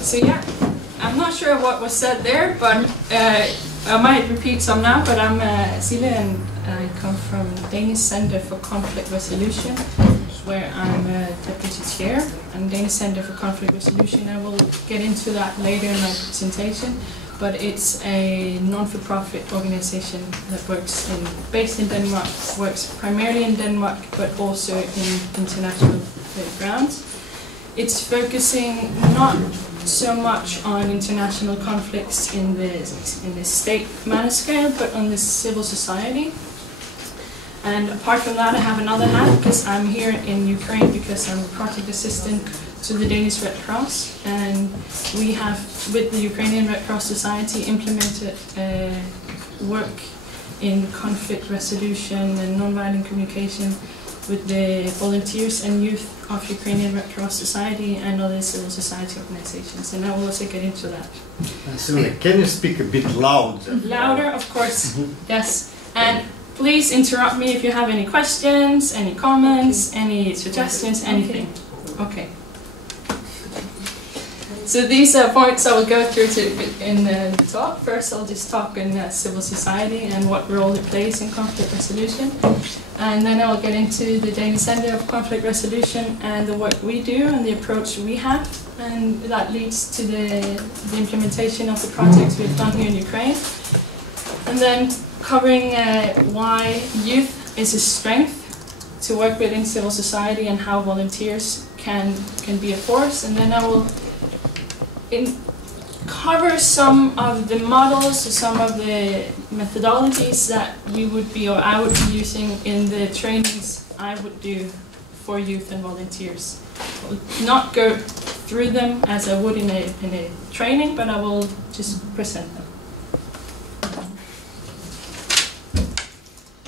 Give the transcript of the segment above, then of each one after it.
So yeah, I'm not sure what was said there, but I might repeat some now, but I'm Sille and I come from Danish Center for Conflict Resolution, where I'm a deputy chair. And Danish Center for Conflict Resolution, I will get into that later in my presentation, but it's a non-for-profit organization that based in Denmark, works primarily in Denmark, but also in international grounds. It's focusing not so much on international conflicts in the state manner scale, but on the civil society. And apart from that, I have another hat because I'm here in Ukraine because I'm a project assistant to the Danish Red Cross, and we have, with the Ukrainian Red Cross Society, implemented work in conflict resolution and nonviolent communication with the volunteers and youth of Ukrainian Red Cross Society and other civil society organizations, and I will also get into that. Can you speak a bit louder? Louder, of course, yes. And please interrupt me if you have any questions, any comments, any suggestions, anything. Okay. So these are points I will go through in the talk. First, I'll just talk in civil society and what role it plays in conflict resolution. And then I'll get into the Danish Center of Conflict Resolution and the work we do and the approach we have. And that leads to the implementation of the projects we've done here in Ukraine. And then covering why youth is a strength to work with in civil society and how volunteers can be a force. And then I will cover some of the models, some of the methodologies that we would be, or I would be using in the trainings I would do for youth and volunteers. I will not go through them as I would in a training, but I will just present them.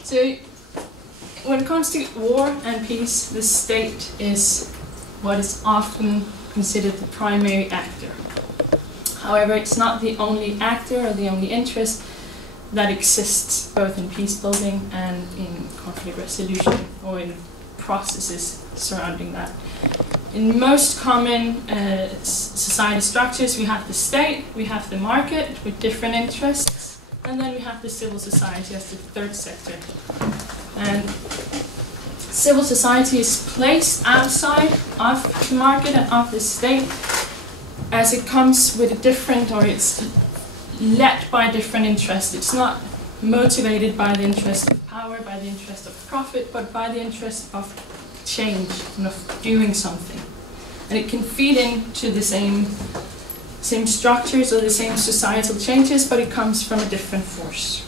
So, when it comes to war and peace, the state is what is often considered the primary actor. However, it's not the only actor or the only interest that exists both in peace building and in conflict resolution or in processes surrounding that. In most common society structures, we have the state, we have the market with different interests, and then we have the civil society as the third sector. And civil society is placed outside of the market and of the state, as it comes with a different, or it's led by different interests. It's not motivated by the interest of power, by the interest of profit, but by the interest of change and of doing something. And it can feed into the same structures or the same societal changes, but it comes from a different force.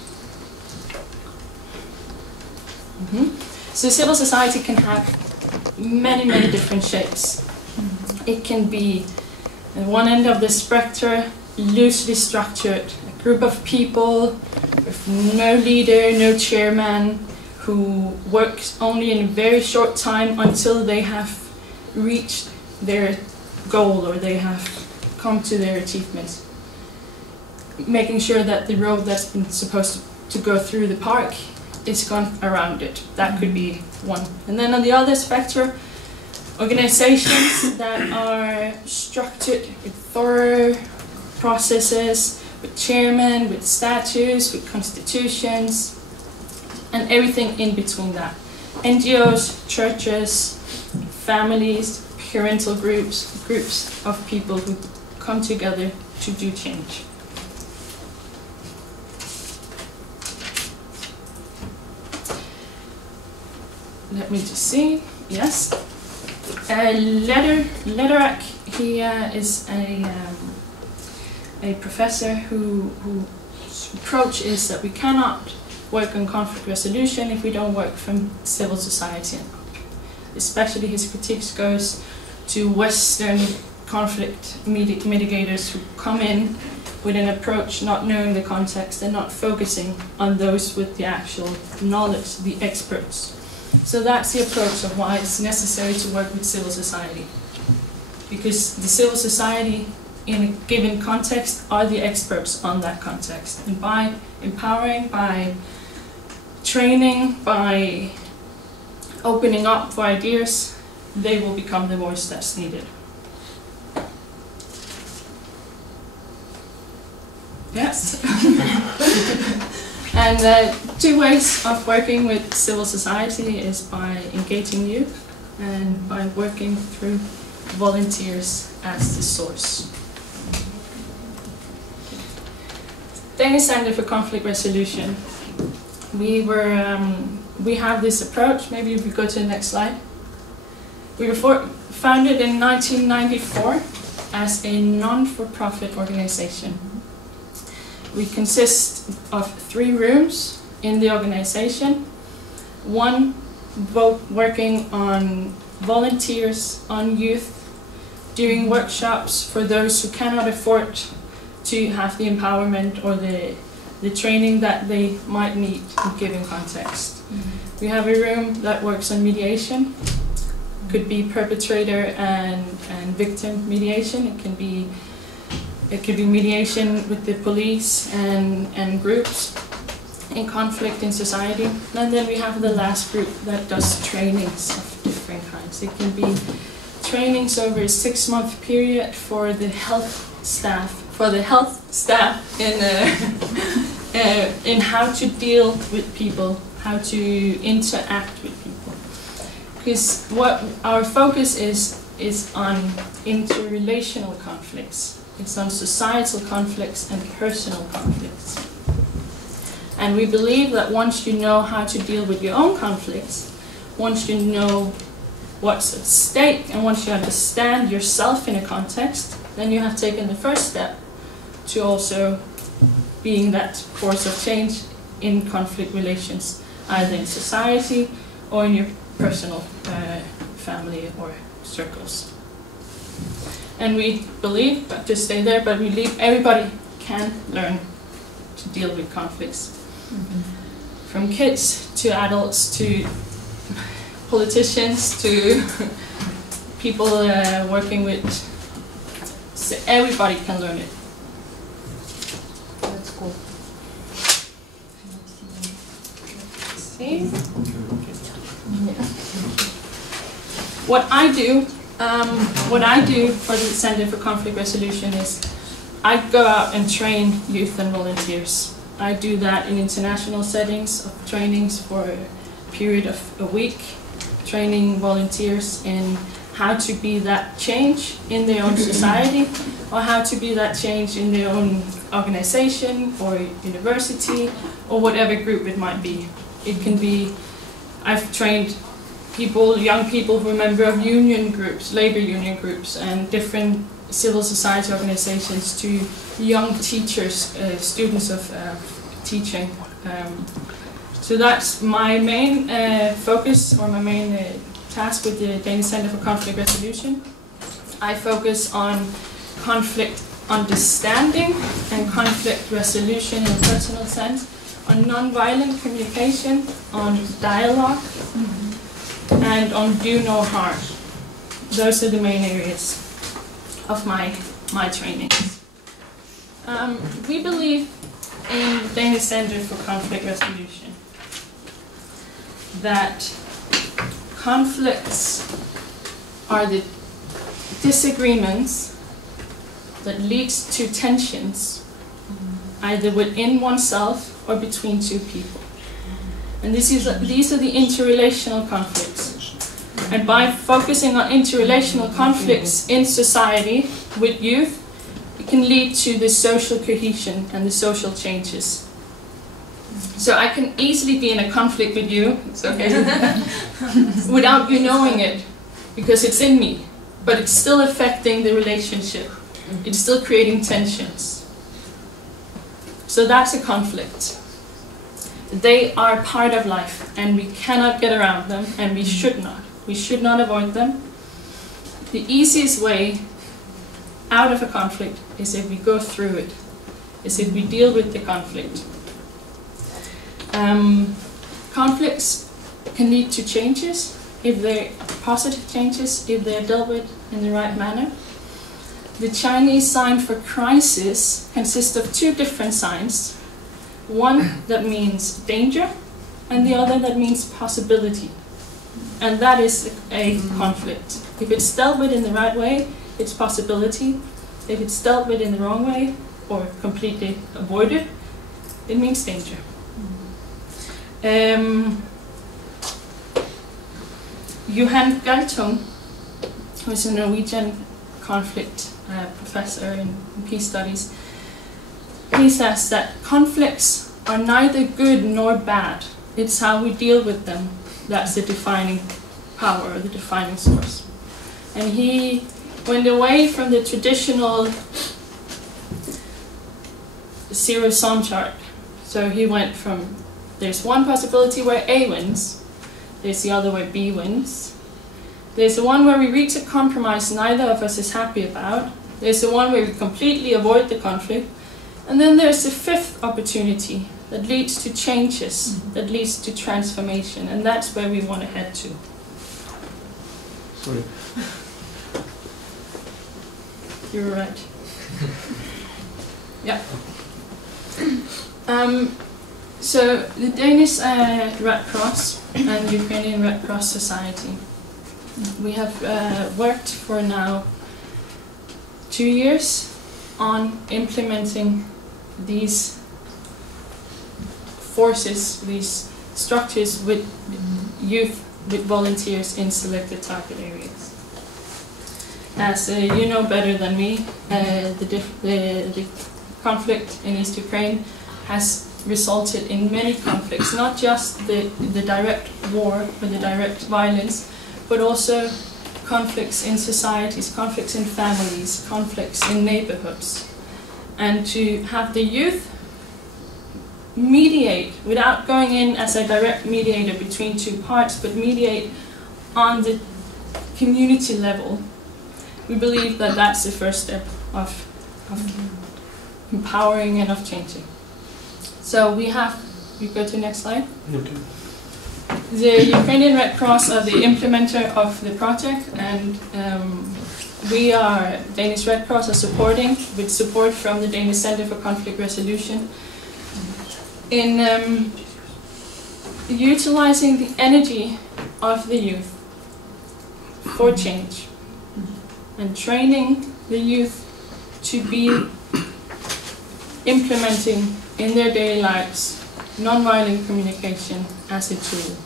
So civil society can have many, many different shapes. It can be at one end of the spectrum, loosely structured, a group of people with no leader, no chairman, who works only in a very short time until they have reached their goal or they have come to their achievements. Making sure that the road that's been supposed to go through the park is gone around it. That could be one. And then on the other spectrum, organizations that are structured with thorough processes, with chairmen, with statutes, with constitutions, and everything in between that. NGOs, churches, families, parental groups of people who come together to do change. Let me just see. Yes. Lektor, he is a professor whose approach is that we cannot work on conflict resolution if we don't work from civil society. Especially his critiques goes to Western conflict mitigators who come in with an approach not knowing the context and not focusing on those with the actual knowledge, the experts. So that's the approach of why it's necessary to work with civil society. Because the civil society in a given context are the experts on that context. And by empowering, by training, by opening up for ideas, they will become the voice that's needed. Yes. And 2 ways of working with civil society is by engaging youth and by working through volunteers as the source. Danish Center for Conflict Resolution. We have this approach. Maybe if we go to the next slide. We were founded in 1994 as a non-for-profit organization. We consist of 3 rooms in the organization. One working on volunteers, on youth, doing workshops for those who cannot afford to have the empowerment or the training that they might need in given context. We have a room that works on mediation. Could be perpetrator and victim mediation. It could be mediation with the police and groups in conflict in society. And then we have the last group that does trainings of different kinds. It can be trainings over a 6-month period for the health staff in how to deal with people, how to interact with people. Because what our focus is on interrelational conflicts. It's on societal conflicts and personal conflicts. And we believe that once you know how to deal with your own conflicts, once you know what's at stake, and once you understand yourself in a context, then you have taken the first step to also being that force of change in conflict relations, either in society or in your personal family or circles. And we believe, but to stay there, but we believe everybody can learn to deal with conflicts. From kids to adults to politicians to people working with, so everybody can learn it. That's cool. See? What I do for the Center for Conflict Resolution is I go out and train youth and volunteers. I do that in international settings of trainings for a period of a week, training volunteers in how to be that change in their own society, or how to be that change in their own organization or university or whatever group it might be. It can be, I've trained people, young people who are members of union groups, labor union groups, and different civil society organizations, to young teachers, students of teaching. So that's my main focus, or my main task with the Danish Center for Conflict Resolution. I focus on conflict understanding and conflict resolution in a personal sense, on non-violent communication, on dialogue, and on do no harm. Those are the main areas of my trainings. We believe in the Danish Center for Conflict Resolution that conflicts are the disagreements that leads to tensions, either within oneself or between 2 people. And these are the interrelational conflicts. And by focusing on interrelational conflicts in society with youth, it can lead to the social cohesion and the social changes. So I can easily be in a conflict with you, it's okay, without you knowing it, because it's in me, but it's still affecting the relationship. It's still creating tensions. So that's a conflict. They are part of life, and we cannot get around them, and we should not. We should not avoid them. The easiest way out of a conflict is if we go through it, is if we deal with the conflict. Conflicts can lead to changes, if they're positive changes, if they're dealt with in the right manner. The Chinese sign for crisis consists of 2 different signs. One that means danger, and the other that means possibility. And that is a conflict. If it's dealt with in the right way, it's possibility. If it's dealt with in the wrong way, or completely avoided, it means danger. Johan Galtung, who is a Norwegian conflict professor in peace studies, he says that conflicts are neither good nor bad. It's how we deal with them that's the defining power, or the defining source. And he went away from the traditional zero-sum chart. So he went from, there's one possibility where A wins, there's the other where B wins. There's the one where we reach a compromise neither of us is happy about. There's the one where we completely avoid the conflict. And then there's the fifth opportunity that leads to changes, that leads to transformation. And that's where we want to head to. Sorry. You're right. Yeah. So the Danish Red Cross and Ukrainian Red Cross Society, we have worked for now 2 years on implementing these forces, these structures with youth, with volunteers in selected target areas. As you know better than me, the conflict in East Ukraine has resulted in many conflicts, not just the direct war or the direct violence, but also conflicts in societies, conflicts in families, conflicts in neighborhoods. And to have the youth mediate, without going in as a direct mediator between two parts, but mediate on the community level, we believe that that's the first step of empowering and of changing. So we have, you go to the next slide. Okay. The Ukrainian Red Cross are the implementer of the project, and we are, Danish Red Cross are supporting, with support from the Danish Center for Conflict Resolution, in utilizing the energy of the youth for change, and training the youth to be implementing in their daily lives nonviolent communication as a tool,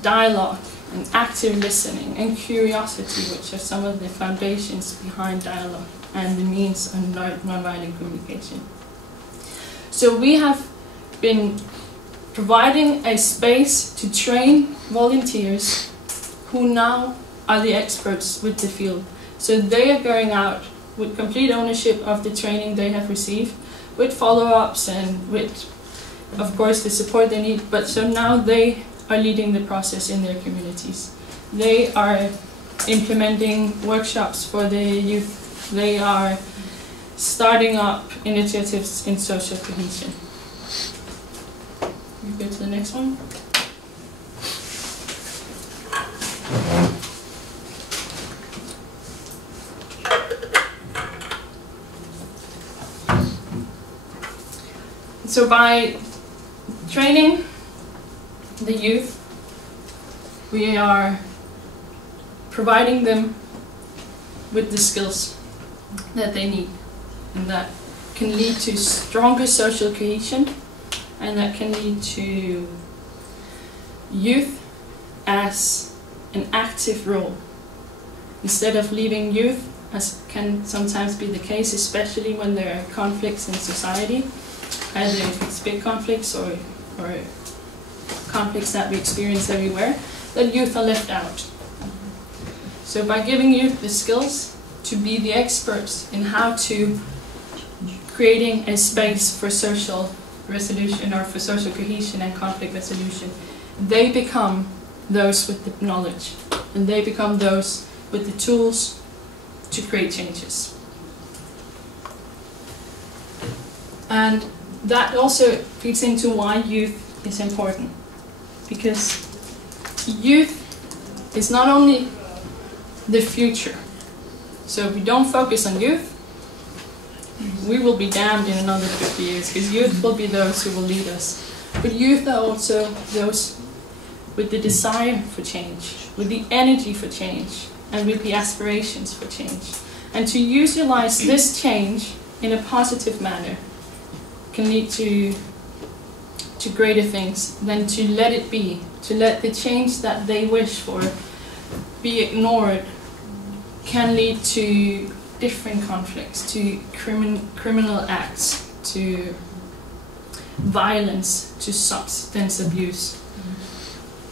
dialogue and active listening and curiosity, which are some of the foundations behind dialogue and the means of nonviolent communication. So we have been providing a space to train volunteers who now are the experts with the field. So they are going out with complete ownership of the training they have received, with follow-ups and with, of course, the support they need. But so now they are leading the process in their communities. They are implementing workshops for the youth. They are starting up initiatives in social cohesion. You go to the next one. So by training the youth, we are providing them with the skills that they need, and that can lead to stronger social cohesion, and that can lead to youth as an active role, instead of leaving youth, as can sometimes be the case, especially when there are conflicts in society, either if it's big conflicts or conflicts that we experience everywhere, that youth are left out. So by giving youth the skills to be the experts in how to creating a space for social resolution or for social cohesion and conflict resolution, they become those with the knowledge, and they become those with the tools to create changes. And that also feeds into why youth is important, because youth is not only the future. So if we don't focus on youth, we will be damned in another 50 years, because youth will be those who will lead us. But youth are also those with the desire for change, with the energy for change, and with the aspirations for change. And to utilize this change in a positive manner can lead to greater things than to let it be, to let the change that they wish for be ignored, can lead to different conflicts, to criminal acts, to violence, to substance abuse.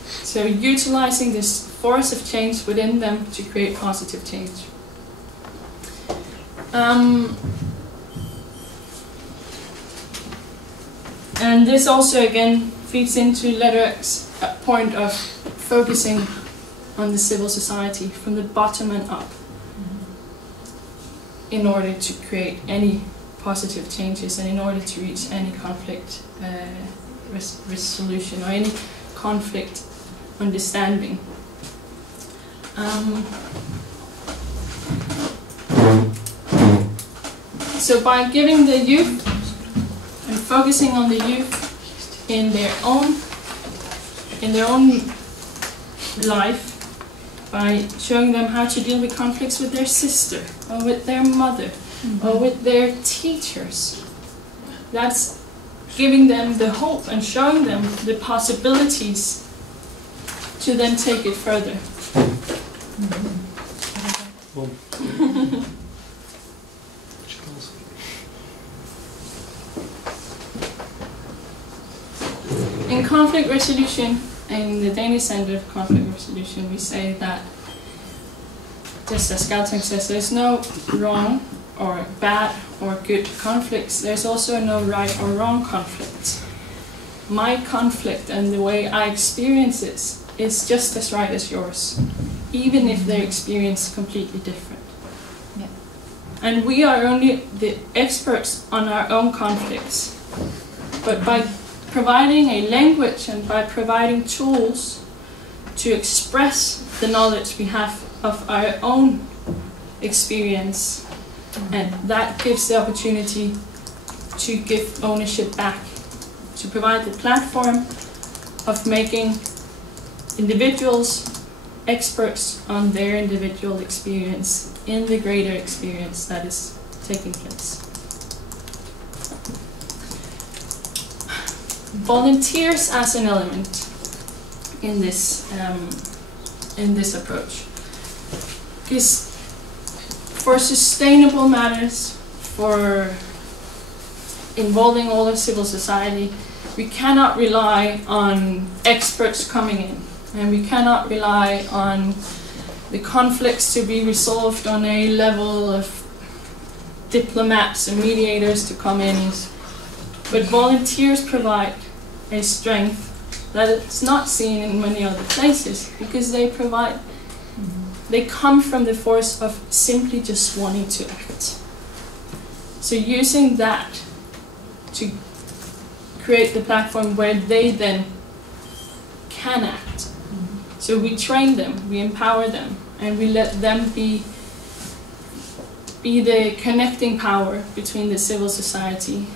So utilizing this force of change within them to create positive change. And this also again feeds into Letter's point of focusing on the civil society from the bottom and up in order to create any positive changes and in order to reach any conflict resolution or any conflict understanding. So by giving the youth and focusing on the youth in their own life, by showing them how to deal with conflicts with their sister or with their mother or with their teachers, that's giving them the hope and showing them the possibilities to then take it further. In conflict resolution, in the Danish Center of Conflict Resolution, we say that, just as Galtung says, there's no wrong or bad or good conflicts. There's also no right or wrong conflicts. My conflict and the way I experience it is just as right as yours, even if their experience is completely different. Yeah. And we are only the experts on our own conflicts. But by providing a language and by providing tools to express the knowledge we have of our own experience, and that gives the opportunity to give ownership back, to provide the platform of making individuals experts on their individual experience in the greater experience that is taking place. Volunteers as an element in this approach, because for sustainable matters, for involving all of civil society, we cannot rely on experts coming in, and we cannot rely on the conflicts to be resolved on a level of diplomats and mediators to come in. But volunteers provide a strength that is not seen in many other places, because they come from the force of simply just wanting to act. So using that to create the platform where they then can act. So we train them, we empower them, and we let them be the connecting power between the civil society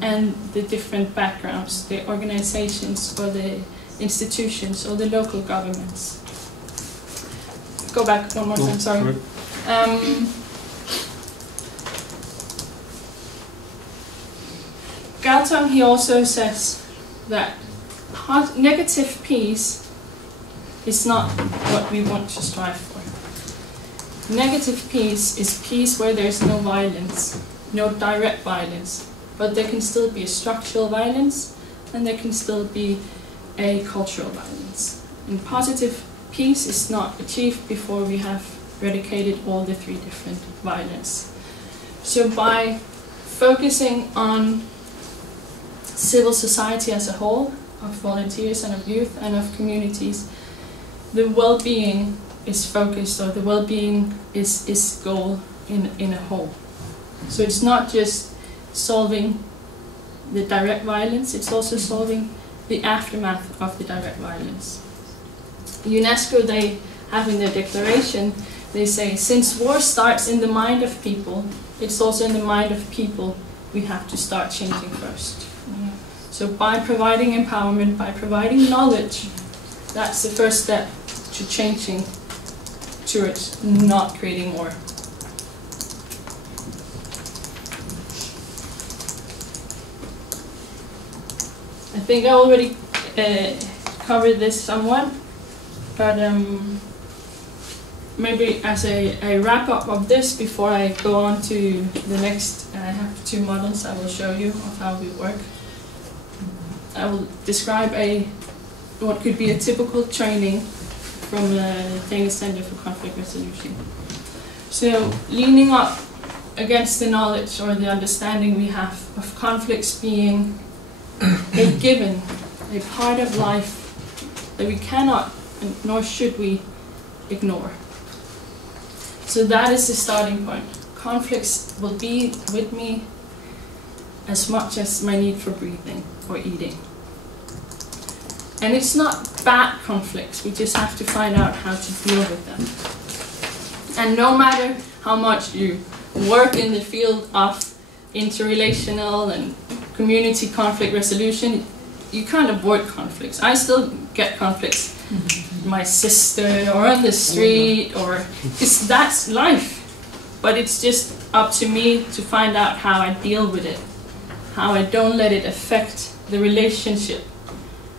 and the different backgrounds, the organizations or the institutions or the local governments. Go back one more time, sorry. Galtung, he also says that negative peace is not what we want to strive for. Negative peace is peace where there's no violence, no direct violence, but there can still be a structural violence and there can still be a cultural violence. And positive peace is not achieved before we have eradicated all the three different violence. So by focusing on civil society as a whole, of volunteers and of youth and of communities, the well-being is focused, or the well-being is goal in a whole. So it's not just solving the direct violence, it's also solving the aftermath of the direct violence. UNESCO, they have in their declaration, they say, since war starts in the mind of people, it's also in the mind of people we have to start changing first. So by providing empowerment, by providing knowledge, that's the first step to changing towards not creating more. I think I already covered this somewhat, but maybe as a wrap-up of this, before I go on to the next, I have 2 models I will show you of how we work. I will describe what could be a typical training from the Danish Center for Conflict Resolution. So, leaning up against the knowledge or the understanding we have of conflicts being a given, a part of life that we cannot, nor should we, ignore. So that is the starting point. Conflicts will be with me as much as my need for breathing or eating. And it's not bad conflicts, we just have to find out how to deal with them. And no matter how much you work in the field of interrelational and community conflict resolution, you can't avoid conflicts. I still get conflicts with my sister or on the street, or that's life. But it's just up to me to find out how I deal with it, how I don't let it affect the relationship,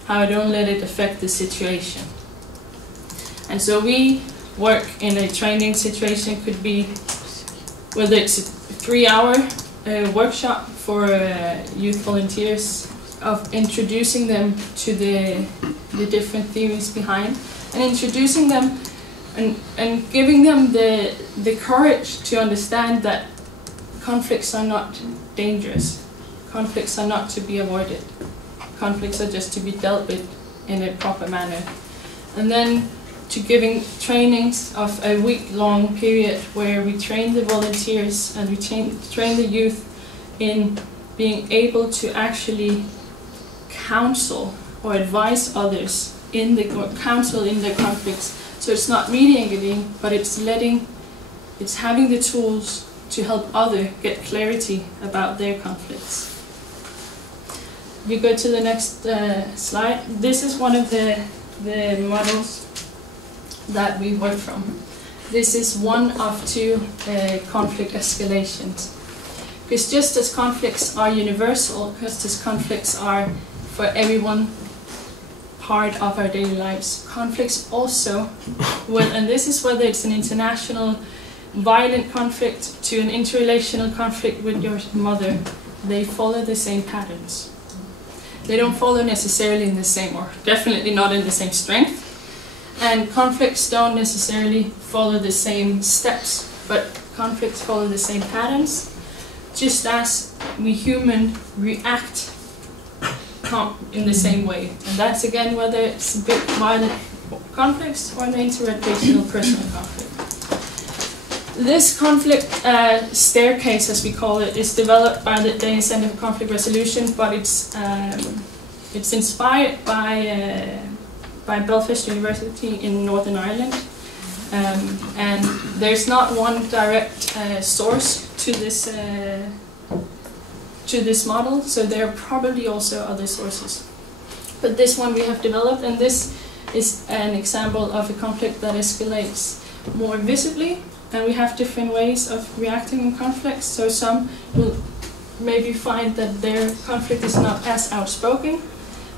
how I don't let it affect the situation. And so we work in a training situation, could be whether it's a 3-hour workshop for youth volunteers, of introducing them to the different theories behind, and introducing them and giving them the courage to understand that conflicts are not dangerous. Conflicts are not to be avoided. Conflicts are just to be dealt with in a proper manner. And then to giving trainings of a week-long period where we train the volunteers and we train the youth in being able to actually counsel or advise others or counsel in their conflicts. So it's not mediating, but it's having the tools to help others get clarity about their conflicts. You go to the next slide. This is one of the models that we work from. This is one of 2 conflict escalations. Because just as conflicts are universal, just as conflicts are for everyone part of our daily lives, conflicts also, and this is whether it's an international violent conflict to an interrelational conflict with your mother, they follow the same patterns. They don't follow necessarily in the same, or definitely not in the same strength. And conflicts don't necessarily follow the same steps, but conflicts follow the same patterns, just as we humans react in the same way. And that's again whether it's big violent conflicts or an interrelational personal conflict. This conflict staircase, as we call it, is developed by the Danish Center for Conflict Resolution, but it's inspired by Belfast University in Northern Ireland. And there's not one direct source to this model, so there are probably also other sources. But this one we have developed, and this is an example of a conflict that escalates more visibly, and we have different ways of reacting in conflicts. So some will maybe find that their conflict is not as outspoken,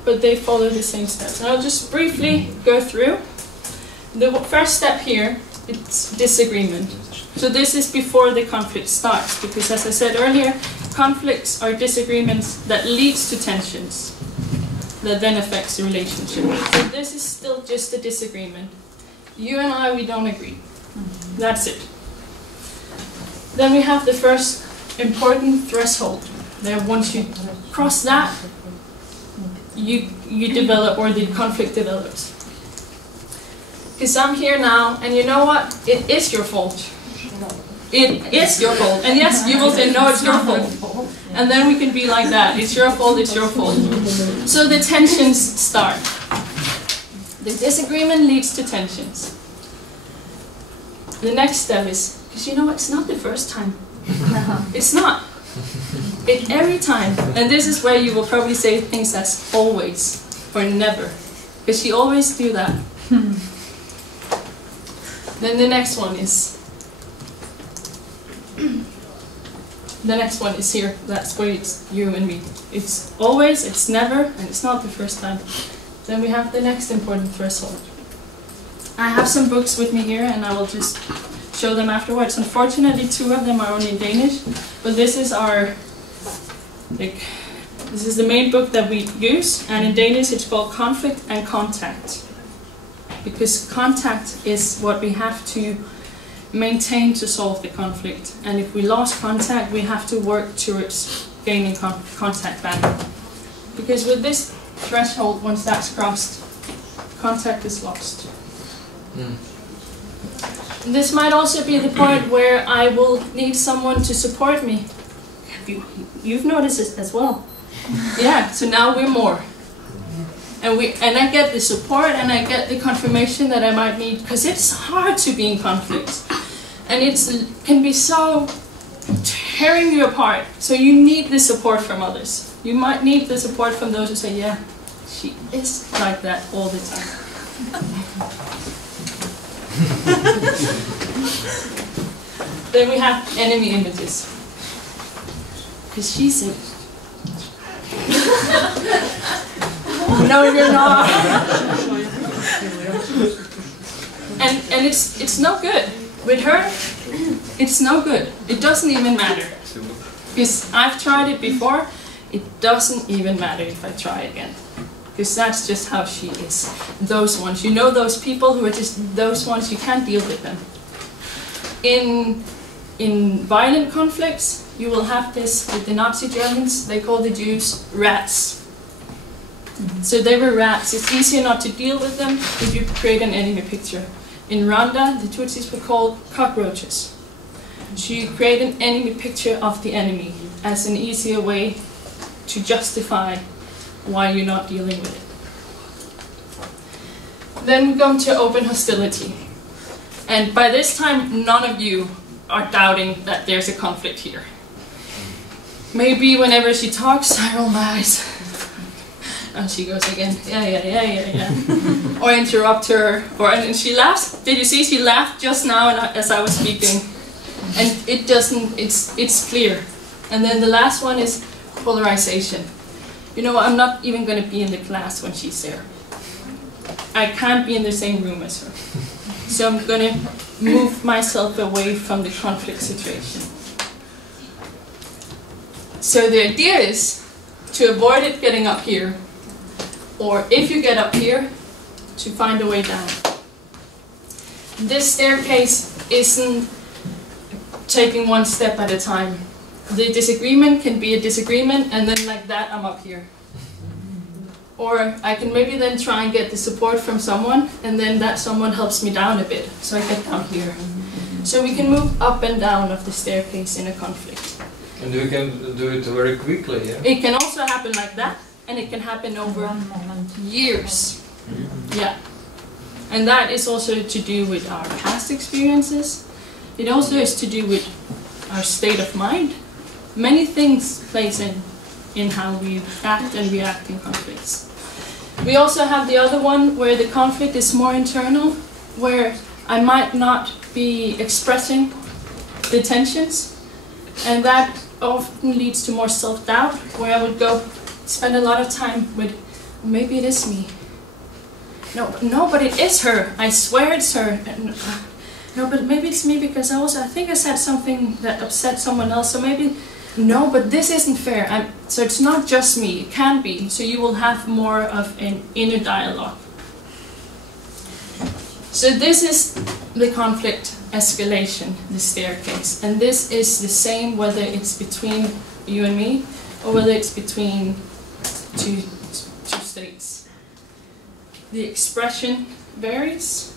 but they follow the same steps. And I'll just briefly go through. The first step here, it's disagreement. So this is before the conflict starts, because as I said earlier, conflicts are disagreements that leads to tensions that then affects the relationship. So this is still just a disagreement. You and I, we don't agree. That's it. Then we have the first important threshold. There, once you cross that, you develop, or the conflict develops. Because I'm here now, and you know what? It is your fault. It is your fault. And yes, you will say, no, it's your fault. And then we can be like that. It's your fault, it's your fault. So the tensions start. The disagreement leads to tensions. The next step is, because you know, it's not the first time. It's not. It's every time. And this is where you will probably say things as always or never. Because you always do that. Then the next one is, the next one is here. That's where it's you and me. It's always, it's never, and it's not the first time. Then we have the next important threshold. I have some books with me here, and I will just show them afterwards. Unfortunately, 2 of them are only in Danish, but this is our, this is the main book that we use, and in Danish it's called Conflict and Contact. Because contact is what we have to maintain to solve the conflict. And if we lost contact, we have to work towards gaining contact back. Because with this threshold, once that's crossed, contact is lost. This might also be the point where I will need someone to support me. You've noticed it as well. Yeah, so now we're more. And I get the support and I get the confirmation that I might need, because it's hard to be in conflict. And it can be so tearing you apart. So you need the support from others. You might need the support from those who say, yeah, she is like that all the time. Then we have enemy images. Because she said, no, you're not. and it's no good. With her, it's no good. It doesn't even matter. Because I've tried it before, it doesn't even matter if I try again. Because that's just how she is. Those ones, you know, those people who are just those ones, you can't deal with them. In violent conflicts, you will have this with the Nazi Germans. They call the Jews rats. So they were rats. It's easier not to deal with them if you create an enemy picture. In Rwanda, the Tutsis were called cockroaches. So you create an enemy picture of the enemy as an easier way to justify why you're not dealing with it. Then we come to open hostility. And by this time, none of you are doubting that there's a conflict here. Maybe whenever she talks, I roll my eyes. And she goes again, yeah. Or interrupt her, and she laughs. Did you see she laughed just now as I was speaking? And it doesn't, it's clear. And then the last one is polarization. You know, I'm not even going to be in the class when she's there. I can't be in the same room as her. So I'm going to move myself away from the conflict situation. So the idea is to avoid it getting up here, or if you get up here, to find a way down. This staircase isn't taking one step at a time. The disagreement can be a disagreement, and then like that, I'm up here. Or I can maybe then try and get the support from someone, and then that someone helps me down a bit, so I get down here. So we can move up and down of the staircase in a conflict. And we can do it very quickly, yeah? It can also happen like that, and it can happen over years. Yeah. And that is also to do with our past experiences. It also is to do with our state of mind. Many things plays in how we act and react in conflicts. We also have the other one where the conflict is more internal, where I might not be expressing the tensions, and that often leads to more self-doubt, where I would go spend a lot of time with, maybe it is me. No, but it is her. I swear it's her. No, but maybe it's me because I think I said something that upset someone else. So maybe, no, but this isn't fair. So it's not just me. It can be. So you will have more of an inner dialogue. So this is the conflict escalation, the staircase. And this is the same whether it's between you and me or whether it's between two states. The expression varies,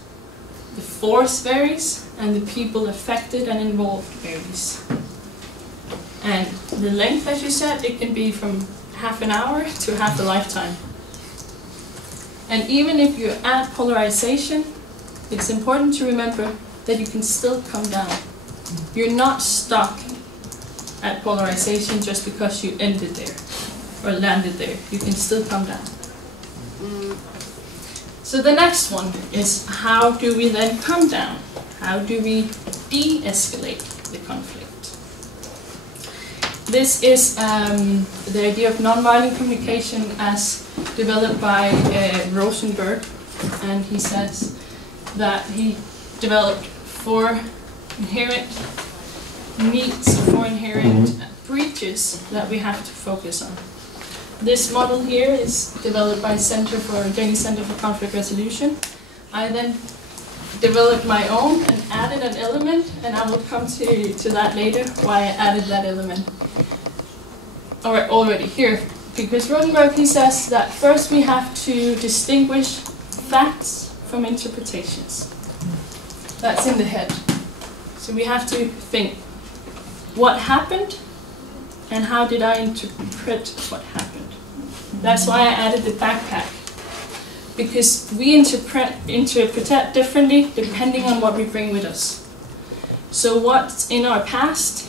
the force varies, and the people affected and involved varies. And the length, as you said, it can be from half an hour to half a lifetime. And even if you're at polarization, it's important to remember that you can still come down. You're not stuck at polarization just because you ended there or landed there. You can still come down. So the next one is, how do we then come down? How do we de-escalate the conflict? This is the idea of nonviolent communication as developed by Rosenberg, and he says that he developed 4 inherent needs, 4 inherent breaches that we have to focus on. This model here is developed by Danish Center for Conflict Resolution. I then developed my own and added an element, and I will come to that later, why I added that element already here. Because Rosenberg, he says that first we have to distinguish facts from interpretations. That's in the head. So we have to think, what happened and how did I interpret what happened? That's why I added the backpack. Because we interpret that differently depending on what we bring with us. So what's in our past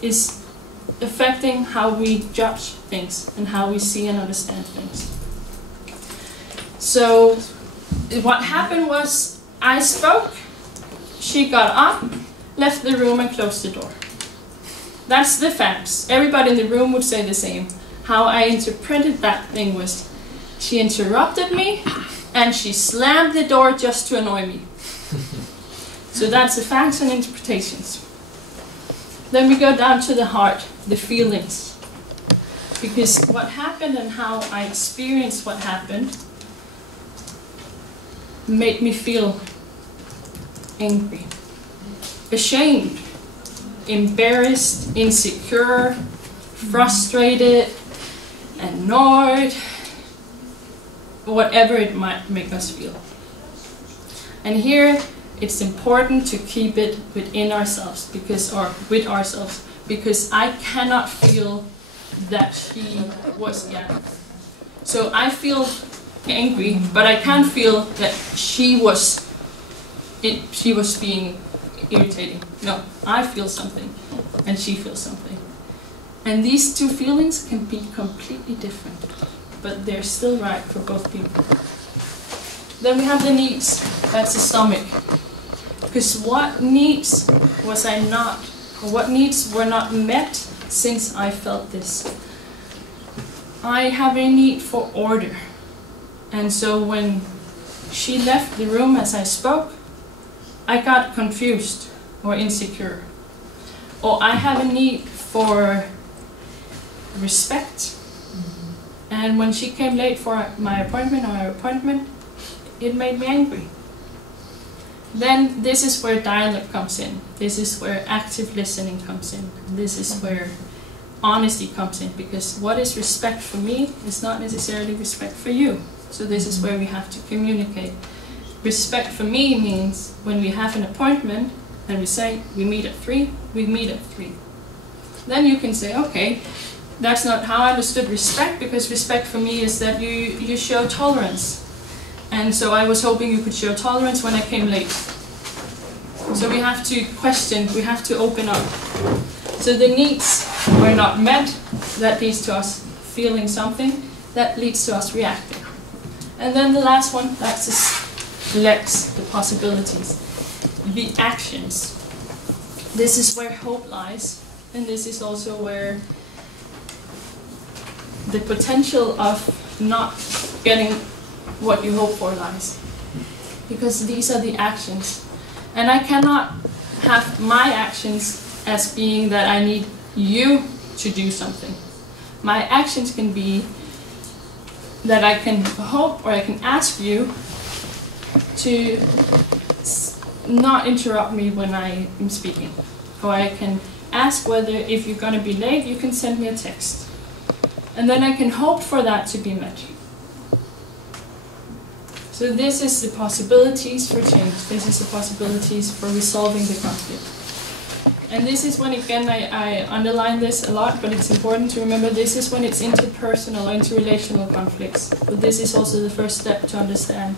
is affecting how we judge things and how we see and understand things. So what happened was I spoke, she got up, left the room and closed the door. That's the facts. Everybody in the room would say the same. How I interpreted that thing was she interrupted me and she slammed the door just to annoy me. So that's the facts and interpretations. Then we go down to the heart, the feelings. Because what happened and how I experienced what happened made me feel angry, ashamed, embarrassed, insecure, frustrated, annoyed, whatever it might make us feel. And here it's important to keep it within ourselves, with ourselves, because I cannot feel that she was, So I feel angry, but I can't feel that she was being irritating. No, I feel something, and she feels something. And these 2 feelings can be completely different, but they're still right for both people. Then we have the needs. That's the stomach. Because what needs were not met since I felt this? I have a need for order. And so when she left the room as I spoke, I got confused or insecure. Or I have a need for respect. And when she came late for my appointment or our appointment, it made me angry. Then this is where dialogue comes in. This is where active listening comes in. This is where honesty comes in, because what is respect for me is not necessarily respect for you. So this is where we have to communicate. Respect for me means when we have an appointment and we say we meet at 3, we meet at 3. Then you can say, okay, that's not how I understood respect, because respect for me is that you show tolerance. And so I was hoping you could show tolerance when I came late. So we have to question, we have to open up. So the needs were not met, that leads to us feeling something, that leads to us reacting. And then the last one, that's the legs, the possibilities, the actions. This is where hope lies, and this is also where the potential of not getting what you hope for lies. Because these are the actions. And I cannot have my actions as being that I need you to do something. My actions can be that I can hope or I can ask you to not interrupt me when I am speaking. Or I can ask whether if you're going to be late, you can send me a text. And then I can hope for that to be met. So this is the possibilities for change. This is the possibilities for resolving the conflict. And this is when, again, I underline this a lot, but it's important to remember this is when it's interpersonal or interrelational conflicts. But this is also the first step to understand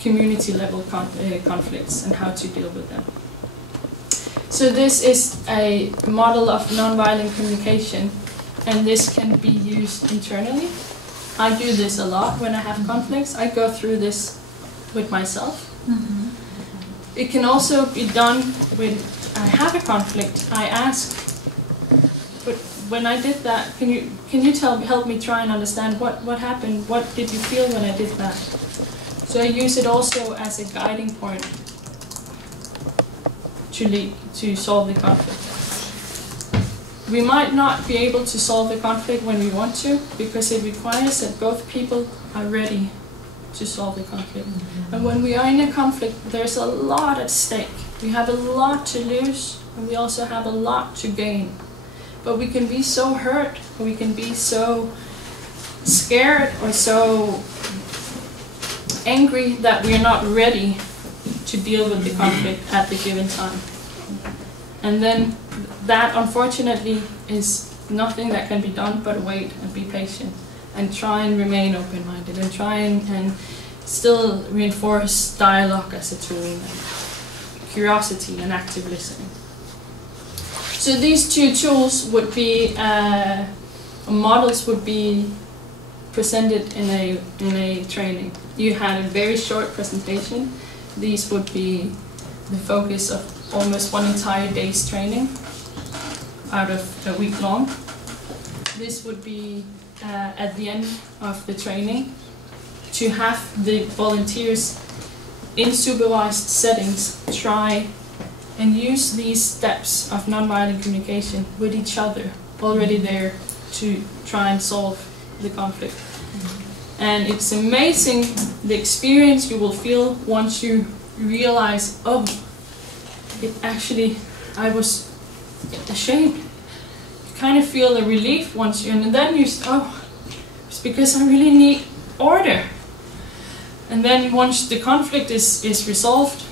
community-level conflicts and how to deal with them. So this is a model of nonviolent communication, and this can be used internally. I do this a lot when I have conflicts. I go through this with myself. Mm-hmm. It can also be done when I have a conflict. I ask, when I did that, can you help me try and understand what happened? What did you feel when I did that? So I use it also as a guiding point to solve the conflict. We might not be able to solve the conflict when we want to, because it requires that both people are ready to solve the conflict. And when we are in a conflict, there's a lot at stake. We have a lot to lose, and we also have a lot to gain. But we can be so hurt, or we can be so scared or so angry that we are not ready to deal with the conflict at the given time. And then that, unfortunately, is nothing that can be done but wait and be patient and try and remain open-minded and try and still reinforce dialogue as a tool and curiosity and active listening. So these two tools would be, models would be presented in a training. You had a very short presentation. These would be the focus of almost one entire day's training out of a week long. This would be at the end of the training to have the volunteers in supervised settings try and use these steps of nonviolent communication with each other already there to try and solve the conflict. And it's amazing the experience you will feel once you realize, oh, it actually, I was ashamed. You kind of feel a relief once you, and then you, oh, it's because I really need order. And then once the conflict is resolved,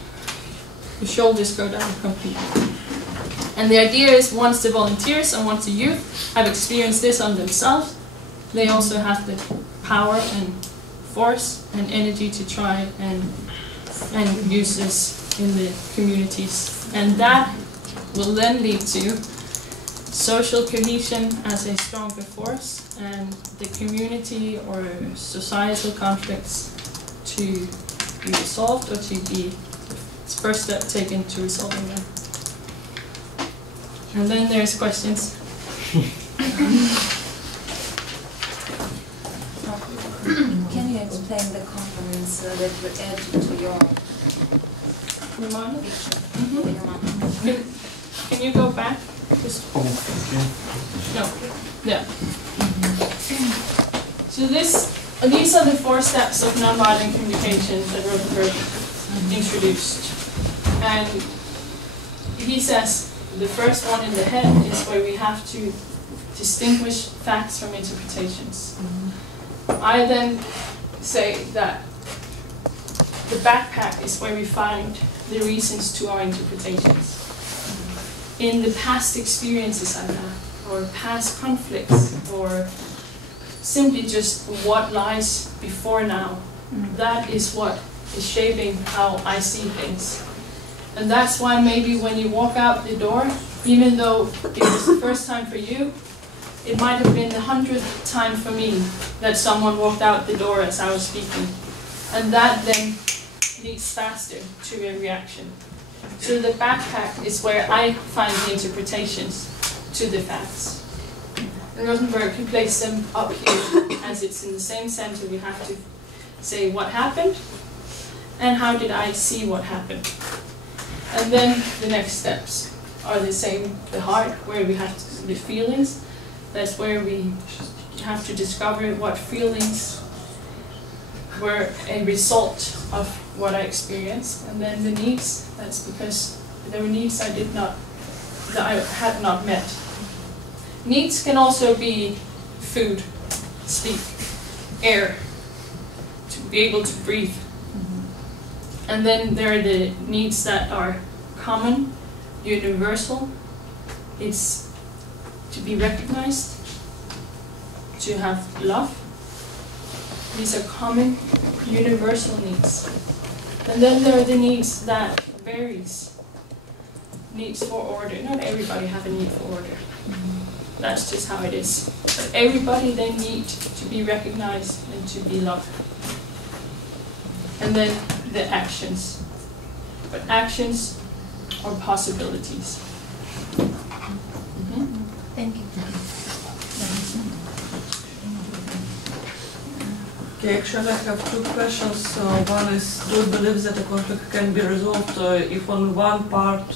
the shoulders go down completely. And the idea is once the volunteers and once the youth have experienced this on themselves, they also have the power and force and energy to try and use this in the communities. And that will then lead to social cohesion as a stronger force and the community or societal conflicts to be resolved or to be the first step taken to resolving them. And then there's questions. Can you explain the components that would add to your model? Can you go back? Just no. Yeah. So these are the 4 steps of nonviolent communication that Rosenberg introduced. And he says the first one in the head is where we have to distinguish facts from interpretations. I then say that the backpack is where we find the reasons to our interpretations. In the past experiences I've had, or past conflicts, or simply just what lies before now, that is what is shaping how I see things. And that's why maybe when you walk out the door, even though it was the first time for you, it might have been the 100th time for me that someone walked out the door as I was speaking. And that then leads faster to a reaction. So the backpack is where I find the interpretations to the facts. And Rosenberg can place them up here, as it's in the same center. We have to say what happened, and how did I see what happened. And then the next steps are the same. The heart, where we have the feelings, that's where we have to discover what feelings were a result of what I experienced. And then the needs, that's because there were needs that I had not met. Needs can also be food, sleep, air, to be able to breathe. And then there are the needs that are common, universal. It's to be recognized, to have love. These are common, universal needs. And then there are the needs that varies. Needs for order. Not everybody have a need for order. That's just how it is. But everybody they need to be recognized and to be loved. And then the actions. But actions are possibilities. Thank you. Okay, actually I have two questions. One is, do you believe that a conflict can be resolved if only one part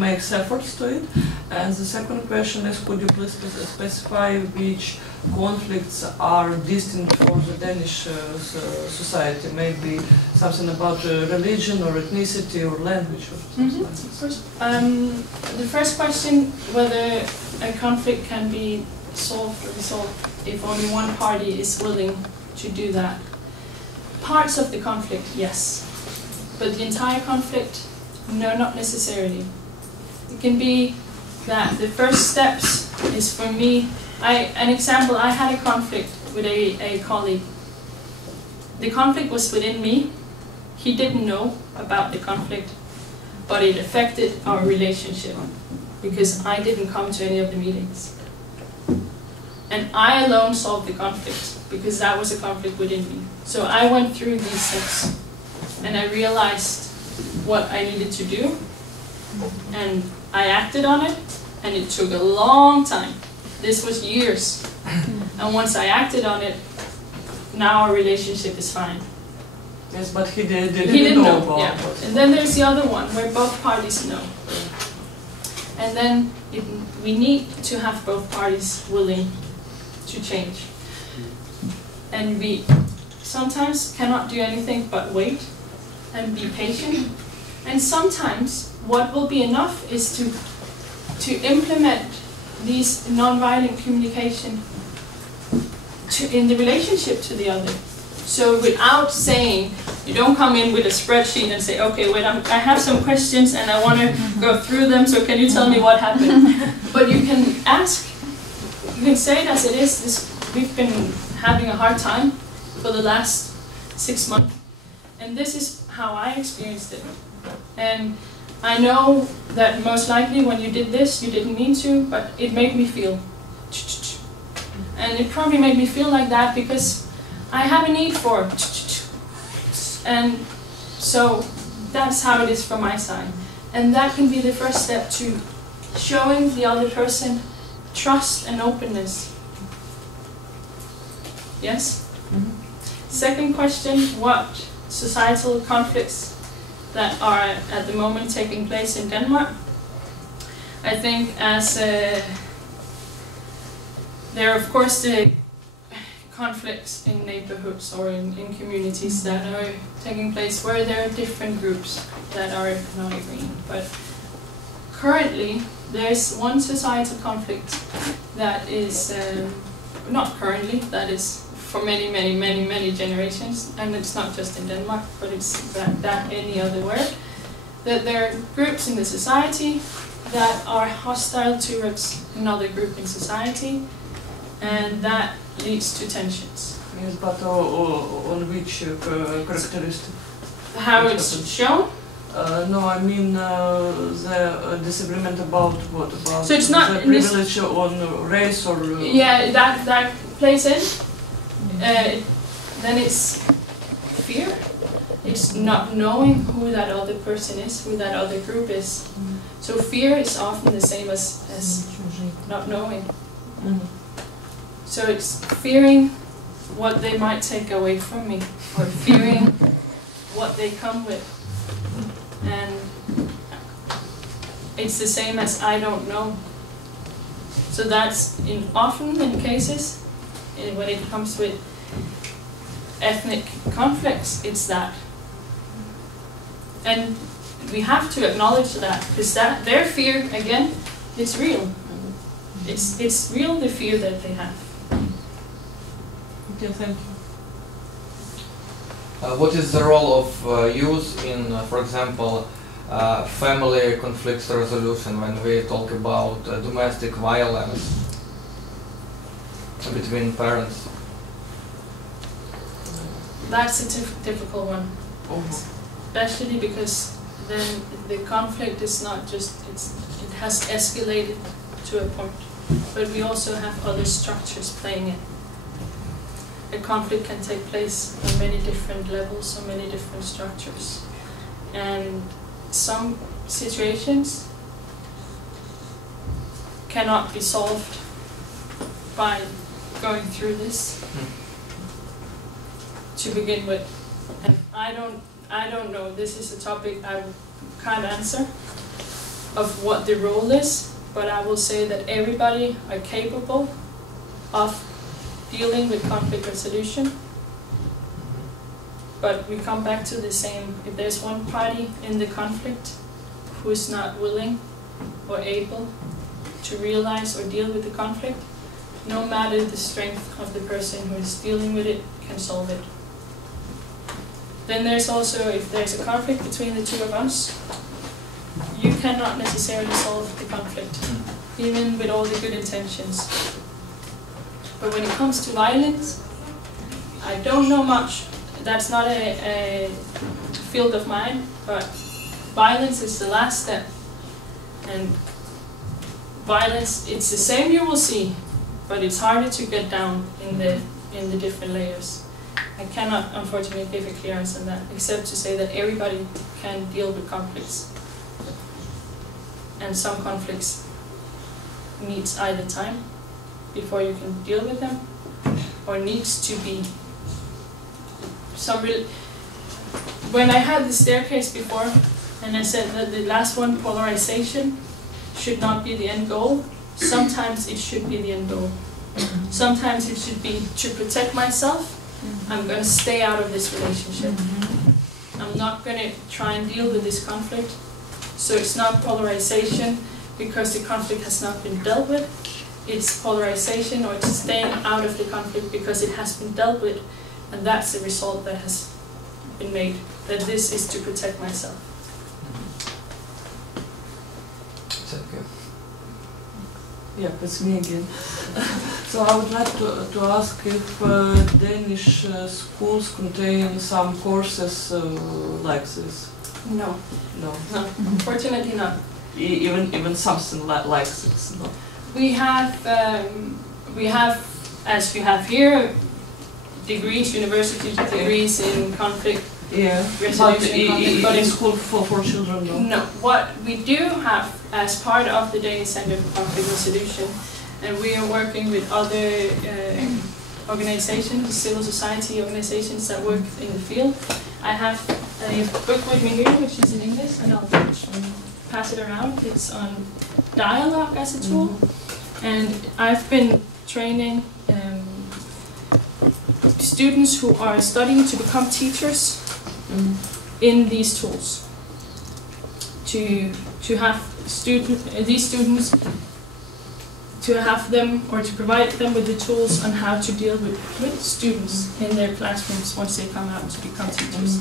makes efforts to it? And the second question is, could you please specify which conflicts are distinct for the Danish society? Maybe something about religion or ethnicity or language or something like this. The first question, whether a conflict can be solved or resolved if only one party is willing to do that. Parts of the conflict, yes. But the entire conflict, no, not necessarily. It can be that the first steps is for me, an example, I had a conflict with a colleague. The conflict was within me. He didn't know about the conflict, but it affected our relationship because I didn't come to any of the meetings. And I alone solved the conflict because that was a conflict within me. So I went through these steps and I realized what I needed to do and I acted on it, and it took a long time. This was years. And once I acted on it, now our relationship is fine. Yes, but he didn't know about yeah. it. And then there's the other one where both parties know. And then we need to have both parties willing to change. And we sometimes cannot do anything but wait and be patient. And sometimes what will be enough is to implement these non-violent communication in the relationship to the other. So without saying, you don't come in with a spreadsheet and say, okay, wait, I have some questions and I want to go through them, so can you tell me what happened? But you can ask, you can say it as it is. We've been having a hard time for the last 6 months. And this is how I experienced it. And I know that most likely when you did this, you didn't mean to, but it made me feel. And it probably made me feel like that because I have a need for. And so that's how it is from my side. And that can be the first step to showing the other person trust and openness. Yes? Mm-hmm. Second question, what societal conflicts that are at the moment taking place in Denmark? I think as there are of course the conflicts in neighborhoods or in communities that are taking place where there are different groups that are not agreeing. But currently there's one societal conflict that is, not currently, that is for many generations, and it's not just in Denmark, but it's that any other where, that there are groups in the society that are hostile towards another group in society, and that leads to tensions. Yes, but on which characteristic? How it's shown? No, I mean the disagreement about what? About so it's not the privilege on race or... yeah, that plays in. Then it's fear. It's not knowing who that other person is, who that other group is. So fear is often the same as not knowing. So it's fearing what they might take away from me, or fearing what they come with. And it's the same as I don't know. So that's often in cases, when it comes with ethnic conflicts, it's that. And we have to acknowledge that, because their fear, again, it's real. It's real, the fear that they have. Okay, thank you. What is the role of youth in, for example, family conflicts resolution when we talk about domestic violence between parents? That's a difficult one, especially because then the conflict is not just, it has escalated to a point, but we also have other structures playing in. A conflict can take place on many different levels, on many different structures. And some situations cannot be solved by going through this. to begin with. And I don't know, this is a topic I can't answer of what the role is, but I will say that everybody are capable of dealing with conflict resolution. But we come back to the same, if there's one party in the conflict who is not willing or able to realize or deal with the conflict, no matter the strength of the person who is dealing with it, can solve it. Then there's also, if there's a conflict between the two of us, you cannot necessarily solve the conflict, even with all the good intentions. But when it comes to violence, I don't know much. That's not a field of mine, but violence is the last step. And violence, it's the same you will see, but it's harder to get down in the different layers. I cannot, unfortunately, give a clear answer on that, except to say that everybody can deal with conflicts. And some conflicts needs either time before you can deal with them, or needs to be some real. When I had the staircase before, and I said that the last one, polarization, should not be the end goal, sometimes it should be the end goal. Sometimes it should be to protect myself. I'm going to stay out of this relationship. I'm not going to try and deal with this conflict. So it's not polarization because the conflict has not been dealt with. It's polarization, or it's staying out of the conflict because it has been dealt with. And that's the result that has been made, that this is to protect myself. Thank you. Yeah, it's me again. So I would like to ask if Danish schools contain some courses like this. No. No. No, unfortunately not. Even something like this. No. We have, as you have here, degrees, university degrees in conflict resolution. But in school for children, no? No. What we do have as part of the Danish Center for Conflict Resolution, and we are working with other organizations, civil society organizations that work in the field. I have a book with me here, which is in English, and I'll pass it around. It's on dialogue as a tool, and I've been training students who are studying to become teachers in these tools. To have these students, to have them or to provide them with the tools on how to deal with students in their classrooms once they come out to become teachers.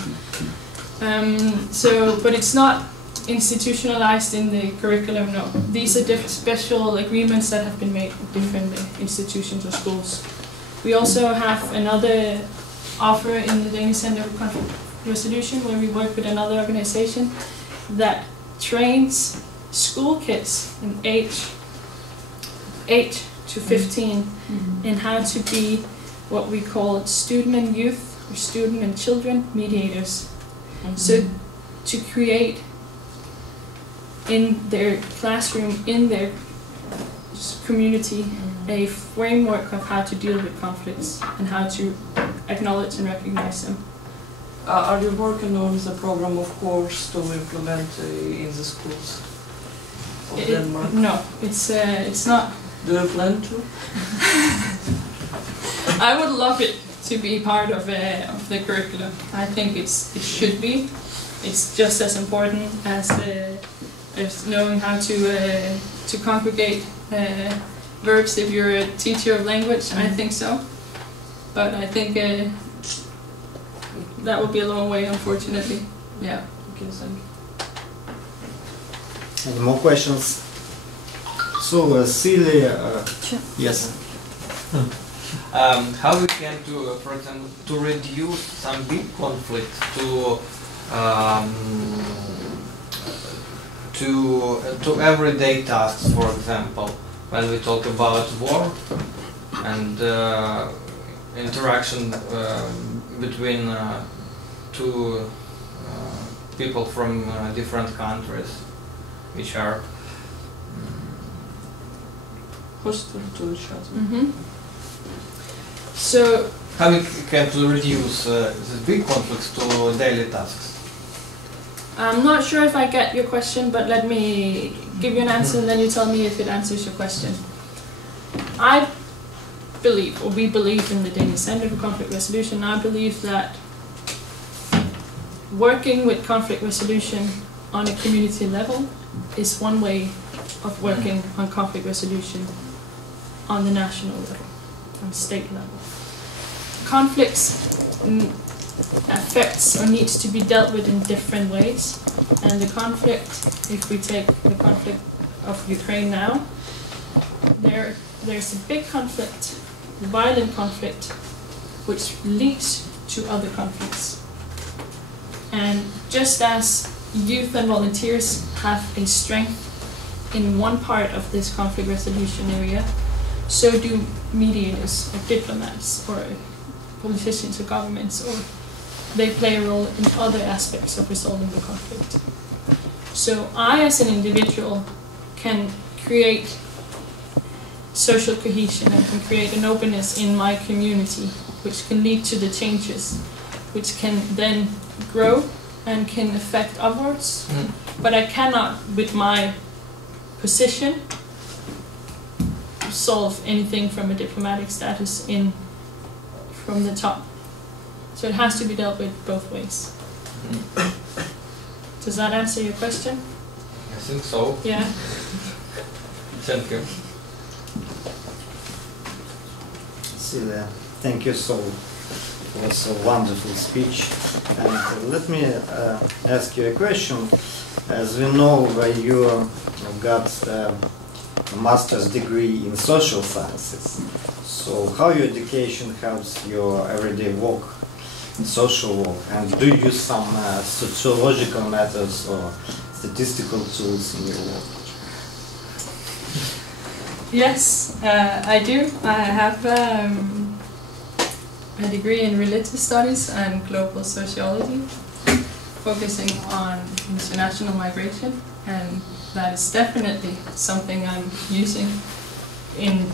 But it's not institutionalized in the curriculum, no. These are different special agreements that have been made with different institutions or schools. We also have another offer in the Danish Center for Conflict Resolution, where we work with another organization that trains school kids in age 8 to 15 in how to be what we call student and youth, or student and children mediators. So to create in their classroom, in their community, a framework of how to deal with conflicts and how to acknowledge and recognize them. Are you working on the program of course to implement in the schools of Denmark? No, it's not. Do you plan to? I would love it to be part of the curriculum. I think it should be. It's just as important as knowing how to congregate verbs if you're a teacher of language. I think so. But I think that would be a long way, unfortunately. Yeah. Okay, thank you. Any more questions? So, Sілле, yes. How we can do, for example, to reduce some big conflicts to everyday tasks, for example, when we talk about war and interaction between two people from different countries, which are Hostile to each other. So How we can to reduce these big conflicts to daily tasks? I'm not sure if I get your question, but let me give you an answer and then you tell me if it answers your question. I believe, or we believe in the Danish Center for Conflict Resolution, I believe that working with conflict resolution on a community level is one way of working on conflict resolution on the national level, on state level. Conflicts affects or needs to be dealt with in different ways, and the conflict, if we take the conflict of Ukraine now, there's a big conflict, violent conflict, which leads to other conflicts. And just as youth and volunteers have a strength in one part of this conflict resolution area, so do mediators or diplomats or politicians or governments, or they play a role in other aspects of resolving the conflict. So I, as an individual, can create social cohesion and can create an openness in my community, which can lead to the changes, which can then grow and can affect others. But I cannot, with my position, solve anything from a diplomatic status from the top. So it has to be dealt with both ways. Does that answer your question? I think so. Yeah. Thank you. Сілле, thank you so. It was a wonderful speech. And let me ask you a question. As we know, you got a master's degree in social sciences. So how your education helps your everyday work, social work, and do you use some sociological methods or statistical tools in your work? Yes, I do. I have a degree in religious studies and global sociology, focusing on international migration, and that is definitely something I'm using in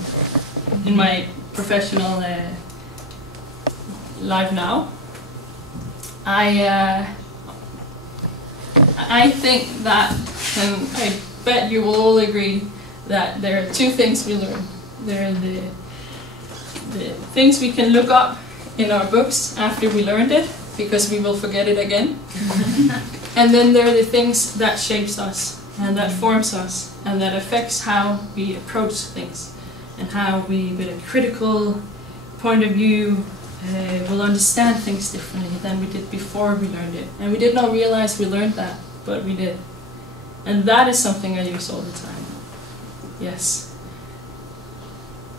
my professional life now. I think that, and I bet you will all agree, that there are two things we learn. There are the things we can look up in our books after we learned it, because we will forget it again. And then there are the things that shapes us, and that forms us, and that affects how we approach things, and how we, with a critical point of view, will understand things differently than we did before we learned it. And we did not realize we learned that, but we did. And that is something I use all the time. Yes.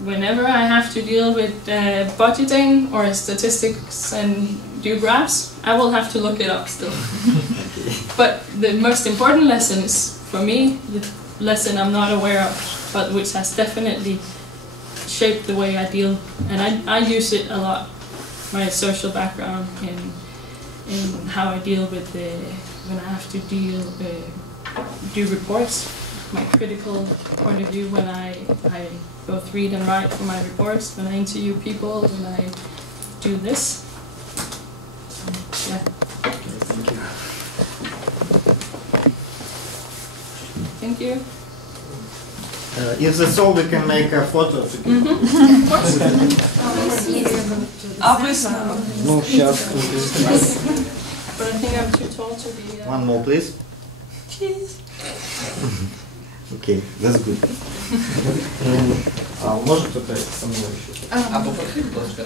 Whenever I have to deal with budgeting or statistics and do graphs, I will have to look it up still. But the most important lesson is, for me, the lesson I'm not aware of, but which has definitely shaped the way I deal, and I use it a lot, my social background in how I deal with when I have to do reports, my critical point of view when I both read and write for my reports, when I interview people, when I do this. So, yeah. Okay, thank you. Thank you. If that's all, we can make a photo together. No, сейчас. But I think I'm too tall to be... One more, please. Cheese. Okay, that's good. Может кто-то со мной еще? А попросить, пожалуйста.